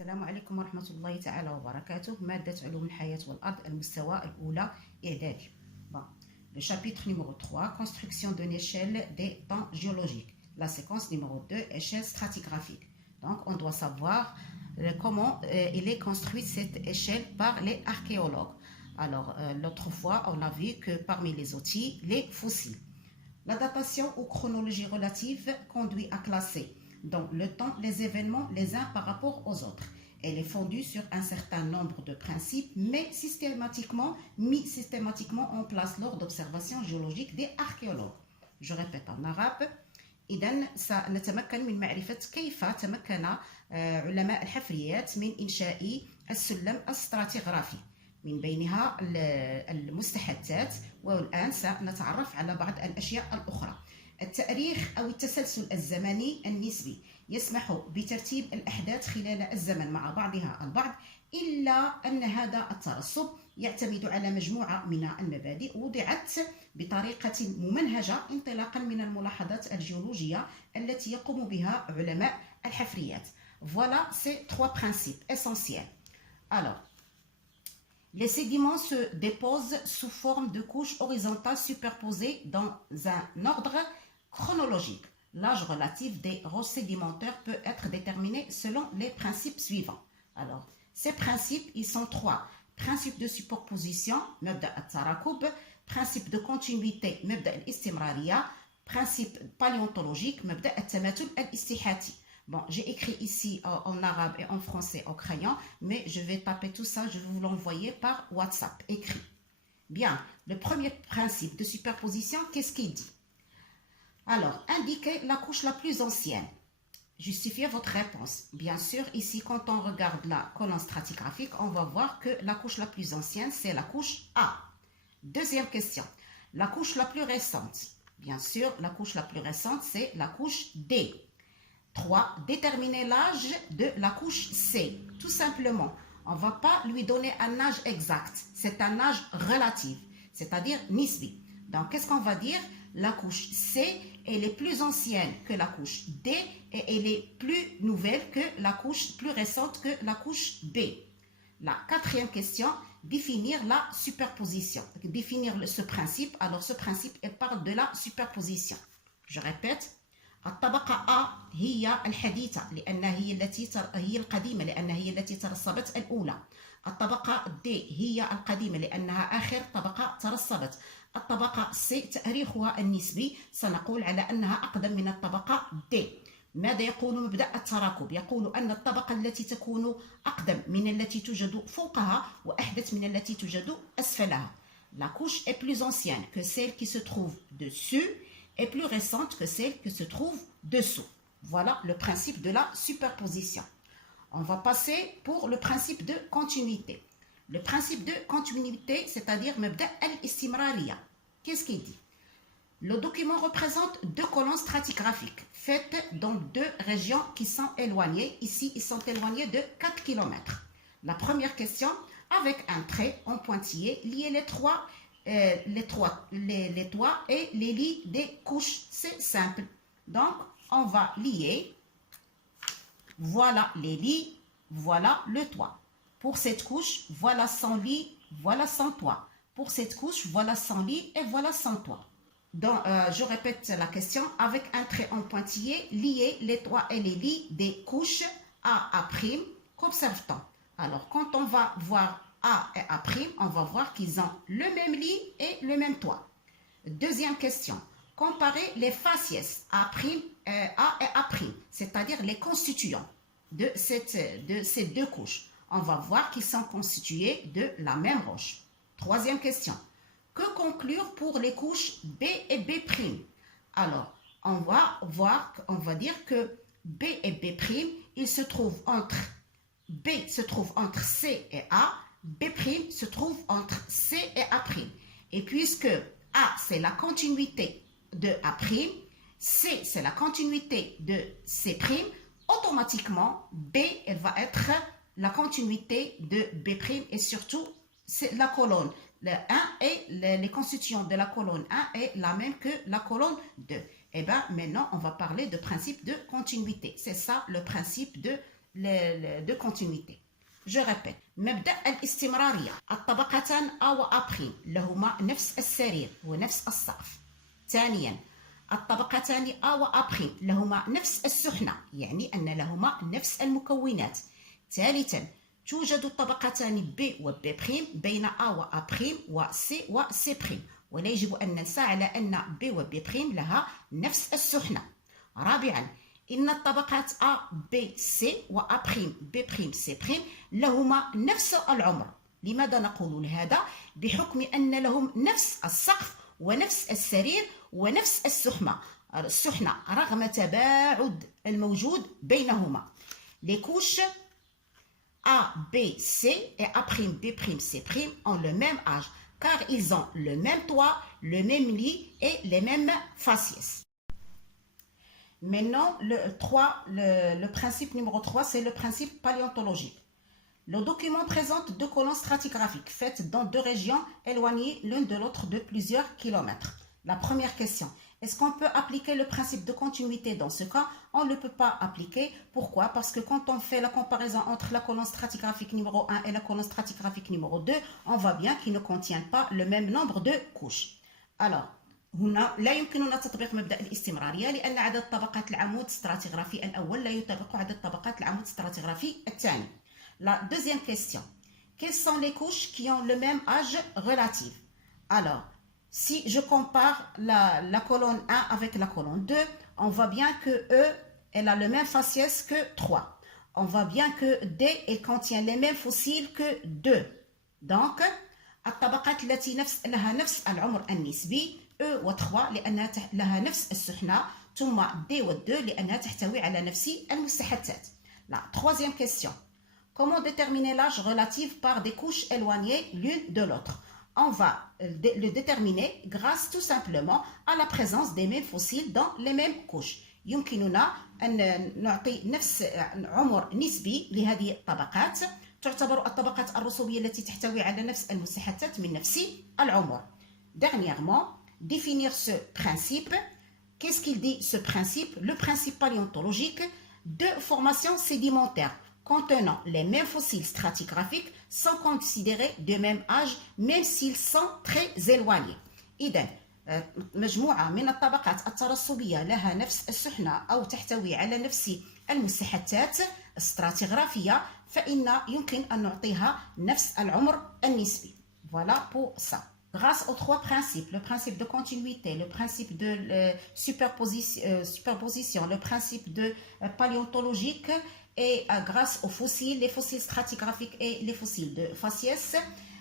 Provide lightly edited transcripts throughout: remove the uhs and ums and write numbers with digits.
السلام عليكم ورحمة الله تعالى وبركاته. مادة علوم الحياة والأرض المستوى الأولى إعدادي. Bon. Le chapitre numéro 3, construction d'une échelle des temps géologiques. La séquence numéro 2, échelle stratigraphique. Donc, on doit savoir comment il est construite cette échelle par les archéologues. Alors, l'autre fois, on a vu que parmi les outils, les fossiles. La datation ou chronologie relative conduit à classer dans le temps les événements les uns par rapport aux autres. Elle est fondue sur un certain nombre de principes, mais mis systématiquement en place lors d'observations géologiques des archéologues. Je répète en arabe. إذن سنتمكن من معرفة كيف تمكن علماء الحفريات من إنشاء السلم الستراتيغرافي من بينها المستحدثات، والآن سنتعرف على بعض الأشياء الأخرى. التأريخ أو التسلسل الزمني النسبي يسمح بترتيب الأحداث خلال الزمن مع بعضها البعض، إلا أن هذا الترصب يعتمد على مجموعة من المبادئ وضعت بطريقة ممنهجة انطلاقا من الملاحظات الجيولوجية التي يقوم بها علماء الحفريات. Voilà ces trois principes essentiels. Alors, les sédiments se déposent sous forme de couches horizontales superposées dans un ordre chronologique. L'âge relatif des roches sédimentaires peut être déterminé selon les principes suivants. Alors, ces principes, ils sont trois. Principe de superposition, مبدأ التراكب. Principe de continuité, مبدأ الاستمرارية. Principe paléontologique, مبدأ التماثل الاستحاثي. Bon, j'ai écrit ici en arabe et en français au crayon, mais je vais taper tout ça, je vais vous l'envoyer par WhatsApp, écrit. Bien, le premier principe de superposition, qu'est-ce qu'il dit? Alors, indiquez la couche la plus ancienne. Justifiez votre réponse. Bien sûr, ici, quand on regarde la colonne stratigraphique, on va voir que la couche la plus ancienne, c'est la couche A. Deuxième question, la couche la plus récente. Bien sûr, la couche la plus récente, c'est la couche D. 3. Déterminer l'âge de la couche C. Tout simplement, on ne va pas lui donner un âge exact. C'est un âge relatif, c'est-à-dire nisbi. Donc, qu'est-ce qu'on va dire? La couche C, elle est plus ancienne que la couche D et elle est plus nouvelle que la couche, plus récente que la couche B. La quatrième question, définir la superposition. Définir ce principe. Alors, ce principe, elle parle de la superposition. Je répète. الطبقة A هي الحديثة لأنها هي القديمة لأنها هي التي ترسبت الأولى. الطبقة D هي القديمة لأنها آخر طبقة ترسبت. الطبقة C تاريخها النسبي سنقول على أنها أقدم من الطبقة D. ماذا يقول مبدأ التراكب؟ يقول أن الطبقة التي تكون أقدم من التي توجد فوقها وأحدث من التي توجد أسفلها. La couche est plus ancienne que celle qui se trouve dessus est plus récente que celle qui se trouve dessous. Voilà le principe de la superposition. On va passer pour le principe de continuité. Le principe de continuité, c'est-à-dire مبدأ الاستمرارية. Qu'est-ce qu'il dit? Le document représente deux colonnes stratigraphiques faites dans deux régions qui sont éloignées. Ici, ils sont éloignés de 4 km. La première question, avec un trait en pointillé, lier les toits et les lits des couches. C'est simple. Donc, on va lier. Voilà les lits, voilà le toit. Pour cette couche, voilà son lit, voilà son toit. Pour cette couche, voilà son lit et voilà son toit. Donc, je répète la question. Avec un trait en pointillé, lier les toits et les lits des couches A', qu'observe-t-on? Alors, quand on va voir A et A', on va voir qu'ils ont le même lit et le même toit. Deuxième question. Comparer les faciès A' et A', c'est-à-dire les constituants de ces deux couches. On va voir qu'ils sont constitués de la même roche. Troisième question. Que conclure pour les couches B et B'? Alors, on va dire que B et B', ils se trouvent entre B se trouve entre C et A, B' se trouve entre C et A'. Et puisque A, c'est la continuité de A', C, c'est la continuité de C', automatiquement, B, elle va être la continuité de B', et surtout, c'est la colonne. Le 1 et les constituants de la colonne 1 est la même que la colonne 2. Et bien, maintenant, on va parler de principe de continuité. C'est ça le principe de de continuité. Je répète. مبدأ الاستمرارية. الطبقتان A و A' لهما نفس السرير ونفس السقف. ثانيا الطبقتان A و A' لهما نفس السحنة، يعني أن لهما نفس المكونات. ثالثا توجد طبقتان B و B' بين A و A' و C و C'، ولا يجب أن ننسى على أن B و B' لها نفس السحنة. رابعا إن الطبقات A B C و A' B' C' لهما نفس العمر. لماذا نقول هذا؟ بحكم أن لهم نفس السقف ونفس السرير ونفس السحنة رغم تباعد الموجود بينهما. Les couches A, B, C et A', B', C' ont le même âge car ils ont le même toit, le même lit et les mêmes faciès. Maintenant, le principe numéro 3, c'est le principe paléontologique. Le document présente deux colonnes stratigraphiques faites dans deux régions éloignées l'une de l'autre de plusieurs kilomètres. La première question, est-ce qu'on peut appliquer le principe de continuité dans ce cas? On ne le peut pas appliquer. Pourquoi? Parce que quand on fait la comparaison entre la colonne stratigraphique numéro 1 et la colonne stratigraphique numéro 2, on voit bien qu'ils ne contiennent pas le même nombre de couches. Alors, هنا لا يمكننا تطبيق مبدأ الاستمرارية لأن عدد طبقات العمود الستراتيغرافي الأول لا يطابق عدد طبقات العمود الستراتيغرافي الثاني. La deuxième question. Quelles sont les couches qui ont le même âge relatif? Alors, si je compare la colonne 1 avec la colonne 2, on voit bien que E, elle a le même faciès que 3. On voit bien que D, elle contient les mêmes fossiles que 2. Donc, الطبقات التي لها نفس العمر النسبي E و 3 لأنها لها نفس السحنة، ثم D و 2 لأنها تحتوي على نفس المستحثات. La troisième question. Comment déterminer l'âge relatif par des couches éloignées l'une de l'autre? On va le déterminer grâce tout simplement à la présence des mêmes fossiles dans les mêmes couches. يمكننا أن نعطي نفس عمر نسبي لهذه الطبقات. تعتبر الطبقات الرسوبية التي تحتوي على نفس المستحثات من نفس العمر. Dernièrement, définir ce principe. Qu'est-ce qu'il dit ce principe? Le principe paléontologique de formation sédimentaire contenant les mêmes fossiles stratigraphiques sont considérés de même âge même s'ils sont très éloignés. إذن مجموعة من الطبقات الترسبية لها نفس السحنة أو تحتوي على نفس المستحثات الستراتيغرافية فإن يمكن أن نعطيها نفس العمر النسبي. Voilà pour ça. Grâce aux trois principes, le principe de continuité, le principe de superposition, le principe de paléontologique et grâce aux fossiles, les fossiles stratigraphiques et les fossiles de faciès,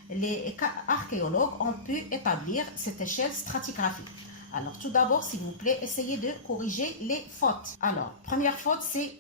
les archéologues ont pu établir cette échelle stratigraphique. Alors tout d'abord, s'il vous plaît, essayez de corriger les fautes. Alors, première faute, c'est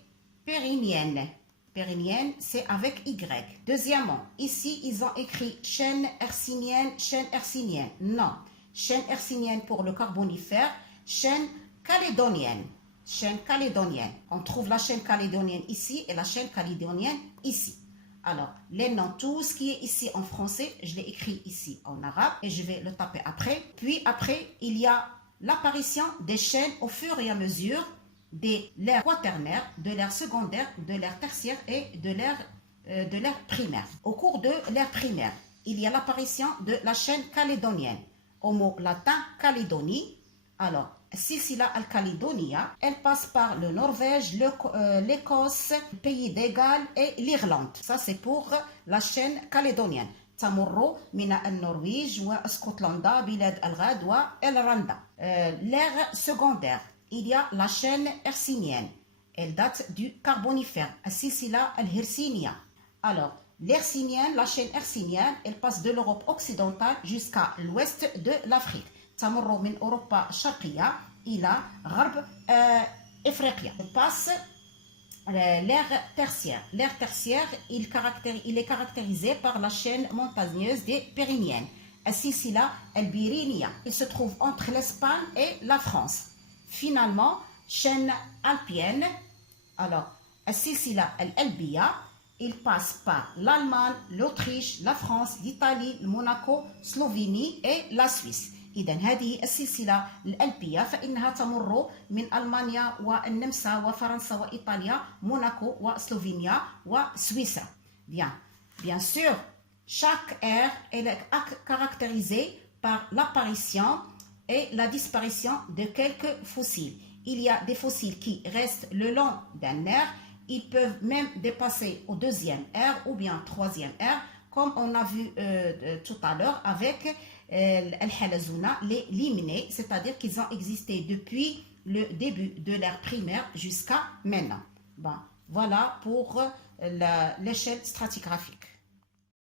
périnienne. Périnienne, c'est avec Y. Deuxièmement, ici, ils ont écrit chaîne hercynienne. Non. Chaîne hercynienne pour le Carbonifère, chaîne calédonienne. Chaîne calédonienne. On trouve la chaîne calédonienne ici et la chaîne calédonienne ici. Alors, les noms, tout ce qui est ici en français, je l'ai écrit ici en arabe et je vais le taper après. Puis après, il y a l'apparition des chaînes au fur et à mesure de l'ère quaternaire, de l'ère secondaire, de l'ère tertiaire et de l'ère primaire. Au cours de l'ère primaire, il y a l'apparition de la chaîne calédonienne. Au mot latin Calédonie, alors Silsila al-Calédonia, elle passe par le Norvège, l'Écosse, le Pays de Galles et l'Irlande. Ça c'est pour la chaîne calédonienne. تمر من النرويج واسكتلندا بلاد الغاد والرندا. L'ère secondaire, il y a la chaîne hercynienne. Elle date du Carbonifère, Silsila al-Hercynia. Alors, l'hercynienne, la chaîne hercynienne, elle passe de l'Europe occidentale jusqu'à l'ouest de l'Afrique. تمر من أوروبا الشرقية إلى غرب إفريقيا. Elle passe l'ère tertiaire. L'ère tertiaire, il est caractérisé par la chaîne montagneuse des Périniennes, Silsila al-Birinia. Il se trouve entre l'Espagne et la France. Finalement, chaîne alpienne, alors Silsila al-Albiya, il passe par l'Allemagne, l'Autriche, la France, l'Italie, le Monaco, Slovénie et la Suisse. إذا هذه السلسلة الألبية فإنها تمر من ألمانيا والنمسا وفرنسا وإيطاليا موناكو وسلوفينيا وسويسرا. Bien sûr, chaque ère est caractérisée par l'apparition et la disparition de quelques fossiles. Il y a des fossiles qui restent le long d'un ère. Ils peuvent même dépasser au deuxième ère ou bien troisième ère, comme on a vu tout à l'heure avec Al-Halazuna, les limnés, c'est-à-dire qu'ils ont existé depuis le début de l'ère primaire jusqu'à maintenant. Bon, voilà pour l'échelle stratigraphique.